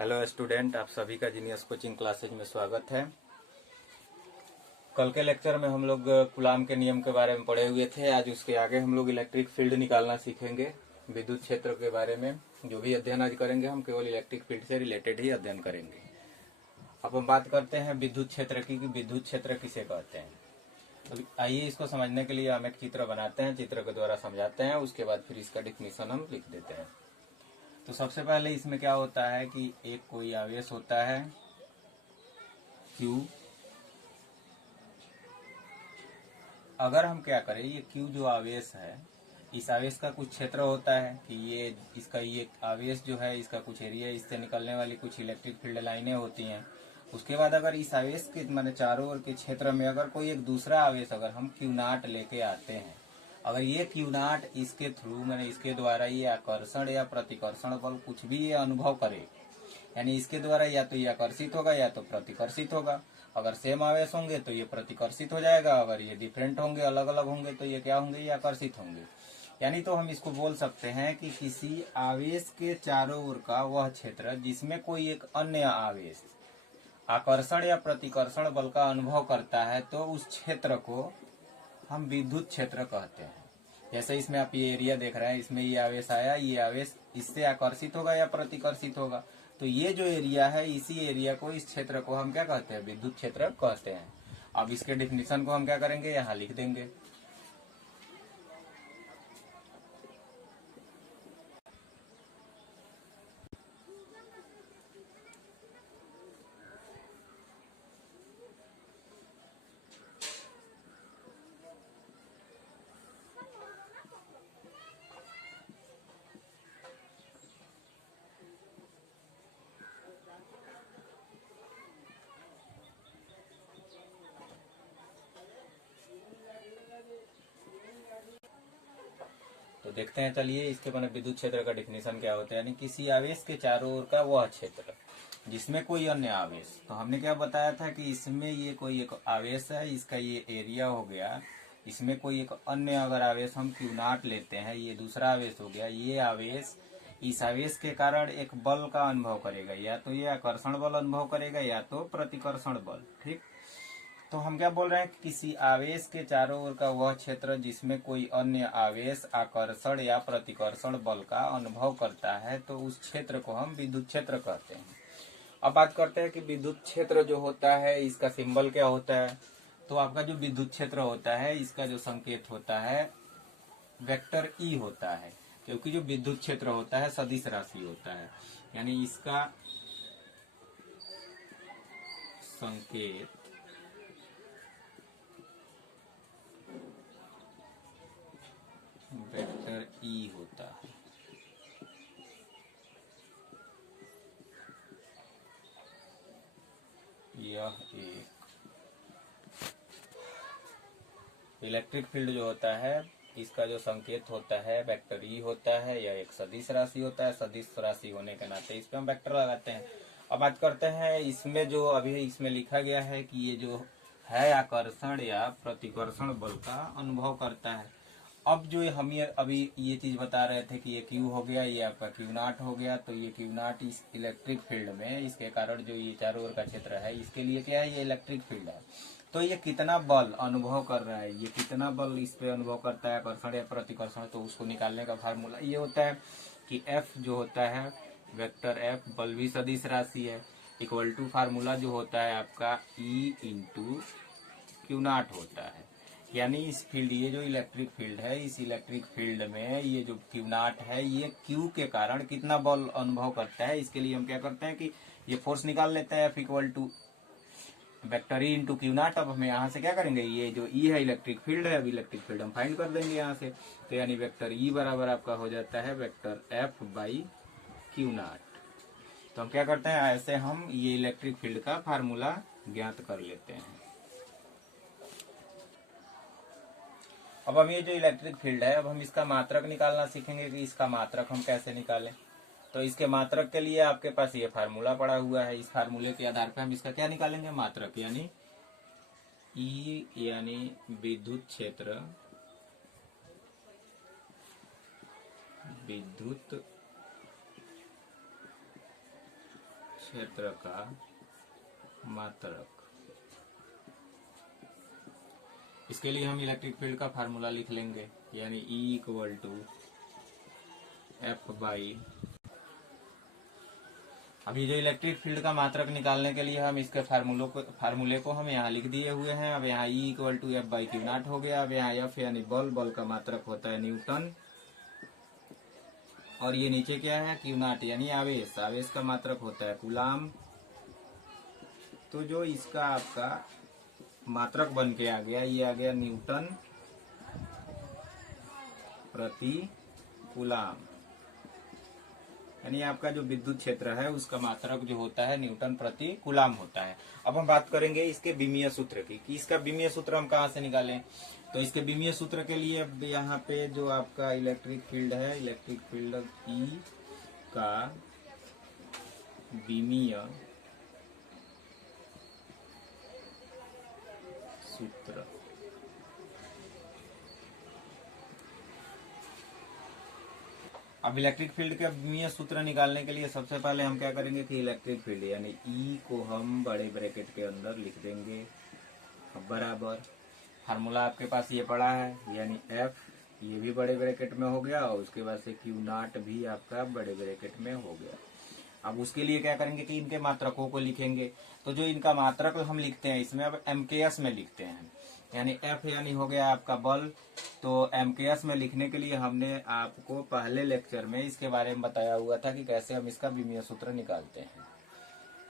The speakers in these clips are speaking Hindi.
हेलो स्टूडेंट, आप सभी का जीनियस कोचिंग क्लासेज में स्वागत है। कल के लेक्चर में हम लोग कूलाम के नियम के बारे में पढ़े हुए थे। आज उसके आगे हम लोग इलेक्ट्रिक फील्ड निकालना सीखेंगे। विद्युत क्षेत्र के बारे में जो भी अध्ययन आज करेंगे हम केवल इलेक्ट्रिक फील्ड से रिलेटेड ही अध्ययन करेंगे। अब हम बात करते हैं विद्युत क्षेत्र की कि विद्युत क्षेत्र किसे कहते हैं। तो आइए इसको समझने के लिए हम एक चित्र बनाते हैं, चित्र के द्वारा समझाते हैं, उसके बाद फिर इसका डिफिनीशन हम लिख देते हैं। तो सबसे पहले इसमें क्या होता है कि एक कोई आवेश होता है Q। अगर हम क्या करें, ये Q जो आवेश है, इस आवेश का कुछ क्षेत्र होता है कि ये आवेश जो है इसका कुछ एरिया, इससे निकलने वाली कुछ इलेक्ट्रिक फील्ड लाइनें होती हैं। उसके बाद अगर इस आवेश के माने चारों ओर के क्षेत्र में अगर कोई एक दूसरा आवेश अगर हम Q0 लेके आते हैं, अगर ये Q0 इसके थ्रू माने इसके द्वारा ये आकर्षण या प्रतिकर्षण बल कुछ भी ये अनुभव करे, यानी इसके द्वारा या तो ये आकर्षित होगा या तो प्रतिकर्षित होगा। अगर सेम आवेश होंगे तो ये प्रतिकर्षित हो जाएगा, अगर ये डिफरेंट होंगे, अलग अलग होंगे, तो ये क्या होंगे, ये आकर्षित होंगे। यानी तो हम इसको बोल सकते हैं कि किसी आवेश के चारों ओर का वह क्षेत्र जिसमें कोई एक अन्य आवेश आकर्षण या प्रतिकर्षण बल का अनुभव करता है, तो उस क्षेत्र को हम विद्युत क्षेत्र कहते हैं। जैसे इसमें आप ये एरिया देख रहे हैं, इसमें ये आवेश आया, ये आवेश इससे आकर्षित होगा या प्रतिकर्षित होगा, तो ये जो एरिया है, इसी एरिया को, इस क्षेत्र को हम क्या कहते हैं, विद्युत क्षेत्र कहते हैं। अब इसके डिफिनीशन को हम क्या करेंगे, यहाँ लिख देंगे। तो देखते हैं, चलिए इसके बने विद्युत क्षेत्र का डिफिनीशन क्या होता है। यानी किसी आवेश के चारों ओर का वह क्षेत्र जिसमें कोई अन्य आवेश, तो हमने क्या बताया था कि इसमें ये कोई एक आवेश है, इसका ये एरिया हो गया, इसमें कोई एक अन्य अगर आवेश हम Q0 लेते हैं, ये दूसरा आवेश हो गया, ये आवेश इस आवेश के कारण एक बल का अनुभव करेगा, या तो ये आकर्षण बल अनुभव करेगा या तो प्रतिकर्षण बल। ठीक, तो हम क्या बोल रहे हैं कि किसी आवेश के चारों ओर का वह क्षेत्र जिसमें कोई अन्य आवेश आकर्षण या प्रतिकर्षण बल का अनुभव करता है, तो उस क्षेत्र को हम विद्युत क्षेत्र कहते हैं। अब बात करते हैं कि विद्युत क्षेत्र जो होता है इसका सिंबल क्या होता है। तो आपका जो विद्युत क्षेत्र होता है इसका जो संकेत होता है वेक्टर ई होता है, क्योंकि जो विद्युत क्षेत्र होता है सदिश राशि होता है, यानी इसका संकेत वेक्टर ई होता है। यह एक इलेक्ट्रिक फील्ड जो होता है इसका जो संकेत होता है वेक्टर ई होता है। यह एक सदिश राशि होता है, सदिश राशि होने के नाते इस पे हम वेक्टर लगाते हैं। अब बात करते हैं इसमें जो अभी इसमें लिखा गया है कि ये जो है आकर्षण या प्रतिकर्षण बल का अनुभव करता है। अब जो हम ये अभी ये चीज बता रहे थे कि ये Q हो गया, ये आपका Q0 हो गया, तो ये Q0 इस इलेक्ट्रिक फील्ड में इसके कारण जो ये चारों ओर का क्षेत्र है इसके लिए क्या है, ये इलेक्ट्रिक फील्ड है। तो ये कितना बल अनुभव कर रहा है, ये कितना बल इस पे अनुभव करता है, आकर्षण या प्रतिकर्षण, तो उसको निकालने का फार्मूला ये होता है कि F जो होता है वेक्टर F, बल भी सदिश राशि है, इक्वल टू फार्मूला जो होता है आपका E इंटू Q0 होता है। यानी इस फील्ड, ये जो इलेक्ट्रिक फील्ड है, इस इलेक्ट्रिक फील्ड में ये जो Q0 है ये Q के कारण कितना बल अनुभव करता है, इसके लिए हम क्या करते हैं कि ये फोर्स निकाल लेते हैं F equal to vector E into Q0। अब हम यहाँ से क्या करेंगे, ये जो ई है इलेक्ट्रिक फील्ड है, अब इलेक्ट्रिक फील्ड हम फाइंड कर देंगे यहाँ से। तो यानी वेक्टर ई बराबर आपका हो जाता है वेक्टर F बाई Q0। तो हम क्या करते हैं, ऐसे हम ये इलेक्ट्रिक फील्ड का फार्मूला ज्ञात कर लेते हैं। अब हम ये जो इलेक्ट्रिक फील्ड है, अब हम इसका मात्रक निकालना सीखेंगे कि इसका मात्रक हम कैसे निकालें। तो इसके मात्रक के लिए आपके पास ये फार्मूला पड़ा हुआ है, इस फार्मूले के आधार पर हम इसका क्या निकालेंगे, मात्रक, यानी ई यानी विद्युत क्षेत्र, विद्युत क्षेत्र का मात्रक। इसके लिए हम इलेक्ट्रिक फील्ड का फार्मूला लिख लेंगे, यानी E इक्वल टू F/। अभी जो इलेक्ट्रिक फील्ड का मात्रक निकालने के लिए हम इसके फार्मूले को हम यहाँ लिख दिए हुए हैं। अब यहाँ E इक्वल टू F/Q0 हो गया। अब यहाँ F यानी बल का मात्रक होता है न्यूटन, और ये नीचे क्या है, Q0 यानी आवेश का मात्रक होता है कूलाम। तो जो इसका आपका मात्रक बन के आ गया, ये आ गया न्यूटन प्रति कूलाम, यानी आपका जो विद्युत क्षेत्र है उसका मात्रक जो होता है न्यूटन प्रति कूलाम होता है। अब हम बात करेंगे इसके विमीय सूत्र की, कि इसका विमीय सूत्र हम कहाँ से निकालें। तो इसके विमीय सूत्र के लिए यहाँ पे जो आपका इलेक्ट्रिक फील्ड है, इलेक्ट्रिक फील्ड E का विमीय सूत्र, अब इलेक्ट्रिक फील्ड का विमीय सूत्र निकालने के लिए सबसे पहले हम क्या करेंगे कि इलेक्ट्रिक फील्ड यानी E को हम बड़े ब्रैकेट के अंदर लिख देंगे, बराबर फार्मूला आपके पास ये पड़ा है, यानी F ये भी बड़े ब्रैकेट में हो गया, और उसके बाद से Q0 भी आपका बड़े ब्रैकेट में हो गया। अब उसके लिए क्या करेंगे कि इनके मात्रकों को लिखेंगे। तो जो इनका मात्रक हम लिखते हैं इसमें अब MKS में लिखते हैं, यानी F यानी हो गया आपका बल। तो MKS में लिखने के लिए हमने आपको पहले लेक्चर में इसके बारे में बताया हुआ था कि कैसे हम इसका विमीय सूत्र निकालते हैं।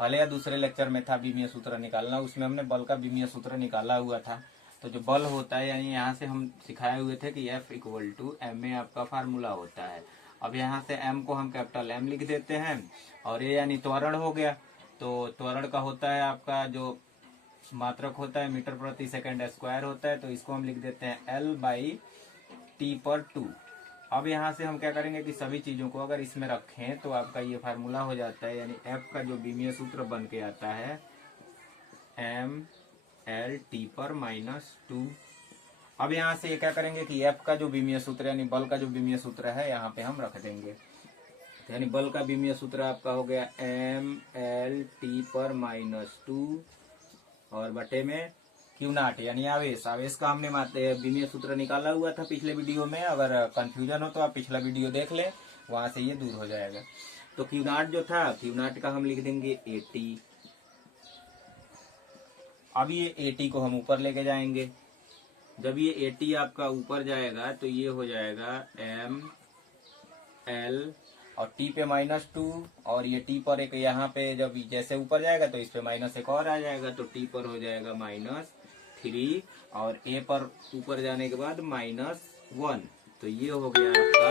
पहले या दूसरे लेक्चर में था विमीय सूत्र निकालना, उसमें हमने बल का विमीय सूत्र निकाला हुआ था। तो जो बल होता है, यानी यहाँ से हम सिखाए हुए थे कि F इक्वल टू M आपका फार्मूला होता है। अब यहाँ से M को हम कैपिटल M लिख देते हैं, और ये यानी त्वरण हो गया। तो त्वरण का होता है आपका जो मात्रक होता है मीटर प्रति सेकंड स्क्वायर होता है, तो इसको हम लिख देते हैं L/T/2। अब यहाँ से हम क्या करेंगे कि सभी चीजों को अगर इसमें रखें तो आपका ये फार्मूला हो जाता है, यानी F का जो विमीय सूत्र बन के आता है ML/T/2। अब यहाँ से क्या करेंगे कि F का जो विमीय सूत्र यानी बल का जो विमीय सूत्र है यहाँ पे हम रख देंगे। यानी बल का विमीय सूत्र आपका हो गया ML/T/2 और बटे में Q0 यानी आवेश का हमने विमीय सूत्र निकाला हुआ था पिछले वीडियो में। अगर कंफ्यूजन हो तो आप पिछला वीडियो देख लें, वहां से ये दूर हो जाएगा। तो Q0 जो था, Q0 का हम लिख देंगे 80। अब ये 80 को हम ऊपर लेके जाएंगे। जब ये 80 आपका ऊपर जाएगा तो ये हो जाएगा ML और T पे -2, और ये T पर एक यहाँ पे जब जैसे ऊपर जाएगा तो इस पे माइनस एक और आ जाएगा, तो T पर हो जाएगा -3, और A पर ऊपर जाने के बाद -1। तो ये हो गया आपका,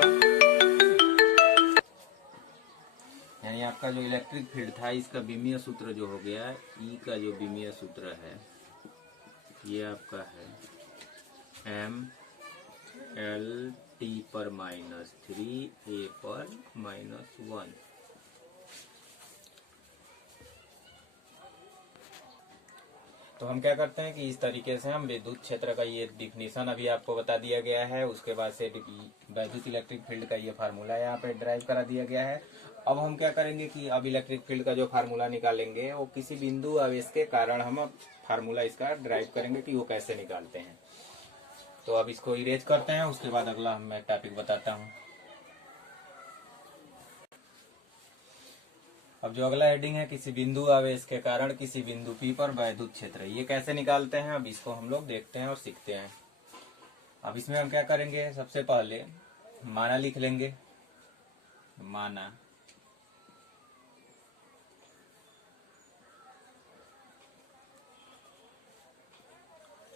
यानी आपका जो इलेक्ट्रिक फील्ड था इसका विमीय सूत्र जो हो गया, E का जो विमीय सूत्र है ये आपका है ML/T/3 A पर -1। तो हम क्या करते हैं कि इस तरीके से हम विद्युत क्षेत्र का ये डिफिनीशन अभी आपको बता दिया गया है, उसके बाद से वैद्युत इलेक्ट्रिक फील्ड का ये फार्मूला यहाँ पे ड्राइव करा दिया गया है। अब हम क्या करेंगे कि अब इलेक्ट्रिक फील्ड का जो फार्मूला निकालेंगे वो किसी बिंदु आवेश के कारण हम फार्मूला इसका ड्राइव करेंगे कि वो कैसे निकालते हैं। तो अब इसको इरेज करते हैं, उसके बाद अगला मैं टॉपिक बताता हूँ। अब जो अगला हेडिंग है किसी बिंदु आवेश के कारण किसी बिंदु P पर वैद्युत क्षेत्र, ये कैसे निकालते हैं अब इसको हम लोग देखते हैं और सीखते हैं। अब इसमें हम क्या करेंगे, सबसे पहले माना लिख लेंगे। माना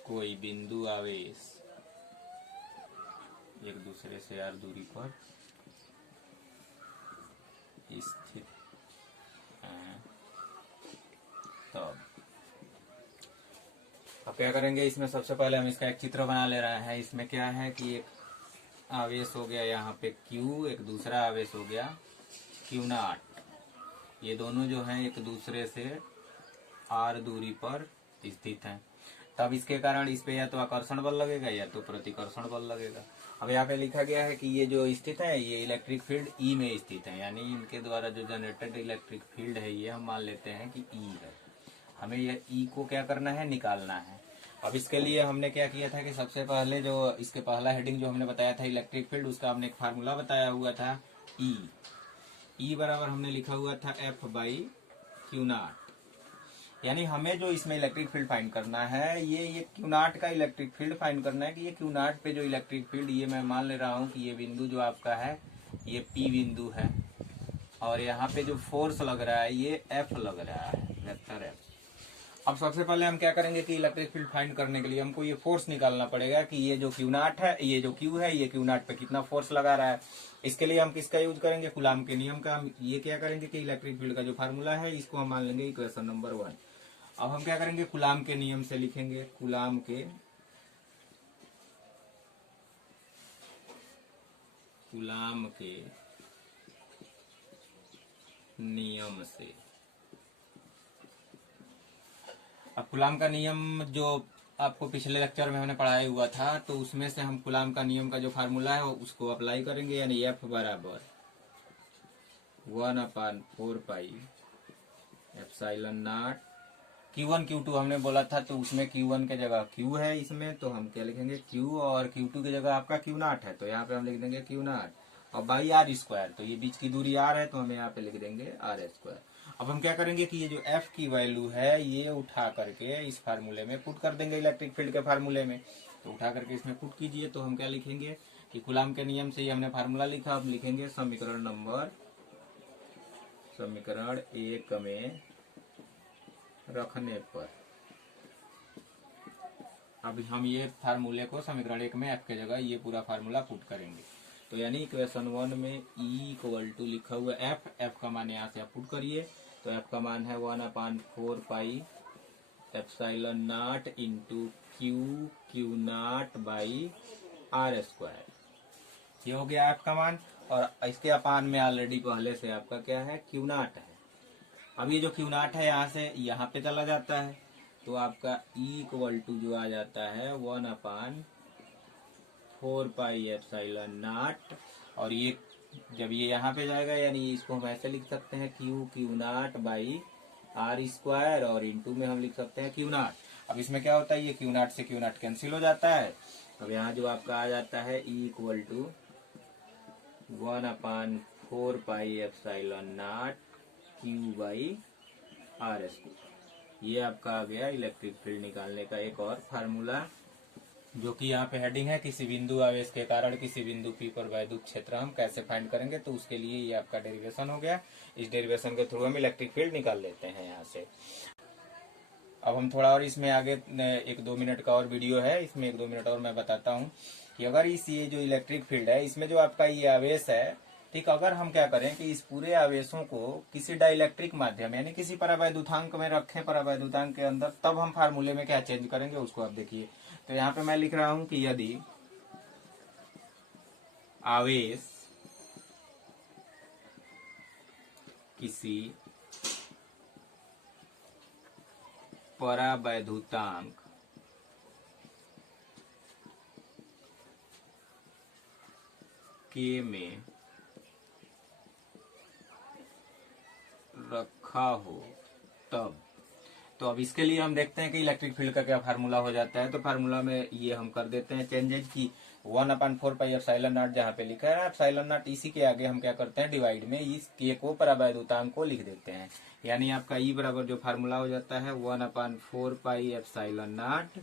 कोई बिंदु आवेश एक दूसरे से r दूरी पर स्थित है, तब अब क्या करेंगे, इसमें सबसे पहले हम इसका एक चित्र बना ले रहे हैं। इसमें क्या है कि एक आवेश हो गया यहाँ पे Q, एक दूसरा आवेश हो गया Q0। ये दोनों जो हैं एक दूसरे से r दूरी पर स्थित हैं। तब इसके कारण इस पे या तो आकर्षण बल लगेगा या तो प्रतिकर्षण बल लगेगा। अब यहाँ पे लिखा गया है कि ये जो स्थित है ये इलेक्ट्रिक फील्ड ई में स्थित है, यानी इनके द्वारा जो जनरेटेड इलेक्ट्रिक फील्ड है ये हम मान लेते हैं कि ई है। हमें ये ई को क्या करना है, निकालना है। अब इसके लिए हमने क्या किया था कि सबसे पहले जो इसके पहला हेडिंग जो हमने बताया था इलेक्ट्रिक फील्ड, उसका हमने एक फार्मूला बताया हुआ था ई बराबर हमने लिखा हुआ था एफ बाई क्यू नॉट। यानी हमें जो इसमें इलेक्ट्रिक फील्ड फाइंड करना है ये क्यू नॉट का इलेक्ट्रिक फील्ड फाइंड करना है कि ये क्यू नॉट पे जो इलेक्ट्रिक फील्ड, ये मैं मान ले रहा हूँ कि ये बिंदु जो आपका है ये पी बिंदु है और यहाँ पे जो फोर्स लग रहा है ये एफ लग रहा है, वेक्टर एफ। अब सबसे पहले हम क्या करेंगे कि इलेक्ट्रिक फील्ड फाइंड करने के लिए हमको ये फोर्स निकालना पड़ेगा कि ये जो क्यू नॉट है, ये जो क्यू है, ये क्यू नॉट पे कितना फोर्स लगा रहा है। इसके लिए हम किसका यूज करेंगे, कूलाम के नियम का। हम ये क्या करेंगे कि इलेक्ट्रिक फील्ड का जो फार्मूला है इसको हम मान लेंगे इक्वेशन नंबर 1। अब हम क्या करेंगे, कूलाम के नियम से लिखेंगे, कूलाम के नियम से। अब कूलाम का नियम जो आपको पिछले लेक्चर में हमने पढ़ाया हुआ था, तो उसमें से हम कूलाम का नियम का जो फार्मूला है उसको अप्लाई करेंगे, यानी एफ बराबर 1/4 pi epsilon not Q1 Q2 हमने बोला था, तो उसमें Q1 के जगह Q है इसमें, तो हम क्या लिखेंगे Q, और Q2 की जगह आपका Q नॉट है तो यहाँ पे हम लिख देंगे Q नॉट, और बाई R स्क्वायर, तो ये बीच की दूरी R है तो हमें यहाँ पे लिख देंगे R स्क्वायर। अब हम क्या करेंगे कि ये जो F की वैल्यू है ये उठा करके इस फार्मूले में पुट कर देंगे, इलेक्ट्रिक फील्ड के फार्मूले में। तो उठा करके इसमें पुट कीजिए, तो हम क्या लिखेंगे कि कूलाम के नियम से ही हमने फार्मूला लिखा, अब लिखेंगे समीकरण 1 में रखने पर। अब हम ये फार्मूले को समीकरण 1 में एफ के जगह ये पूरा फार्मूला पुट करेंगे, तो यानी इक्वेशन 1 में ई इक्वल टू लिखा हुआ एफ का मान यहाँ से आप पुट करिए, तो एफ का मान है 1/4 pi epsilon not into Q not by R square. ये हो गया एफ का मान, और इसके अपान में ऑलरेडी पहले से आपका क्या है, क्यू नॉट है। अब ये जो क्यू नॉट है यहाँ से यहाँ पे चला जाता है, तो आपका E इक्वल टू जो आ जाता है 1/4 पाई एप्सिलॉन नॉट, और ये जब ये यहाँ पे जाएगा यानी इसको हम ऐसे लिख सकते हैं Q not by R square, और इंटू में हम लिख सकते हैं क्यू नॉट। अब इसमें क्या होता है, ये क्यू नॉट से क्यू नॉट कैंसिल हो जाता है। अब यहाँ जो आपका आ जाता है E equal to 1/4 pi epsilon naught q by R square. ये आपका आ गया इलेक्ट्रिक फील्ड निकालने का एक और फार्मूला, जो कि यहाँ पे हेडिंग है किसी बिंदु आवेश के कारण किसी बिंदु P पर वैद्युत क्षेत्र हम कैसे फाइंड करेंगे, तो उसके लिए ये आपका डेरिवेशन हो गया। इस डेरिवेशन के थ्रू हम इलेक्ट्रिक फील्ड निकाल लेते हैं यहाँ से। अब हम थोड़ा और इसमें आगे 1-2 मिनट का और वीडियो है, इसमें 1-2 मिनट और मैं बताता हूँ कि अगर ये जो इलेक्ट्रिक फील्ड है इसमें जो आपका ये आवेश है, ठीक, अगर हम क्या करें कि इस पूरे आवेशों को किसी डाइलेक्ट्रिक माध्यम यानी किसी परावैद्युतांक में रखें, परावैद्युतांक के अंदर, तब हम फार्मूले में क्या चेंज करेंगे उसको आप देखिए। तो यहाँ पे मैं लिख रहा हूं कि यदि आवेश किसी परावैद्युतांक के में रखा हो तब, तो अब इसके लिए हम देखते हैं कि इलेक्ट्रिक फील्ड का क्या फार्मूला हो जाता है। तो फार्मूला में ये हम कर देते हैं चेंजेज की 1/4 पाई एप्सिलॉन नॉट जहाँ पे लिखा है ना एप्सिलॉन नॉट, इसी के आगे हम क्या करते हैं डिवाइड में इस के को परावैद्युतांक को लिख देते हैं, यानी आपका ई बराबर जो फार्मूला हो जाता है 1/4 पाई एप्सिलॉन नॉट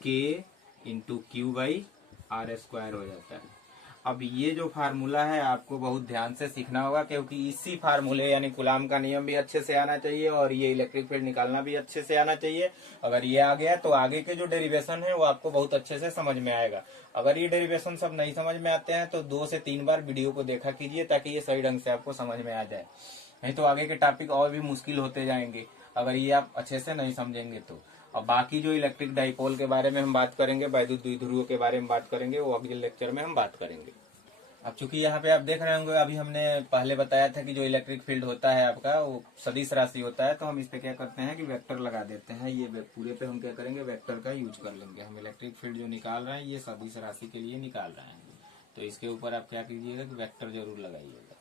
के into Q by R square हो जाता है। अब ये जो फार्मूला है आपको बहुत ध्यान से सीखना होगा, क्योंकि इसी फार्मूले यानी कूलाम का नियम भी अच्छे से आना चाहिए और ये इलेक्ट्रिक फील्ड निकालना भी अच्छे से आना चाहिए। अगर ये आ गया तो आगे के जो डेरिवेशन है वो आपको बहुत अच्छे से समझ में आएगा। अगर ये डेरिवेशन सब नहीं समझ में आते हैं तो 2 से 3 बार वीडियो को देखा कीजिए, ताकि ये सही ढंग से आपको समझ में आ जाए, नहीं तो आगे के टॉपिक और भी मुश्किल होते जाएंगे अगर ये आप अच्छे से नहीं समझेंगे तो। और बाकी जो इलेक्ट्रिक डाइपोल के बारे में हम बात करेंगे, वैद्युत द्विध्रुवों के बारे में बात करेंगे, वो अगले लेक्चर में हम बात करेंगे। अब चूंकि यहाँ पे आप देख रहे होंगे, अभी हमने पहले बताया था कि जो इलेक्ट्रिक फील्ड होता है आपका वो सदिश राशि होता है, तो हम इस पे क्या करते हैं कि वेक्टर लगा देते हैं। ये पूरे पे हम क्या करेंगे, वेक्टर का यूज कर लेंगे। हम इलेक्ट्रिक फील्ड जो निकाल रहे हैं ये सदिश राशि के लिए निकाल रहे हैं, तो इसके ऊपर आप क्या कीजिएगा कि वेक्टर जरूर लगाइएगा।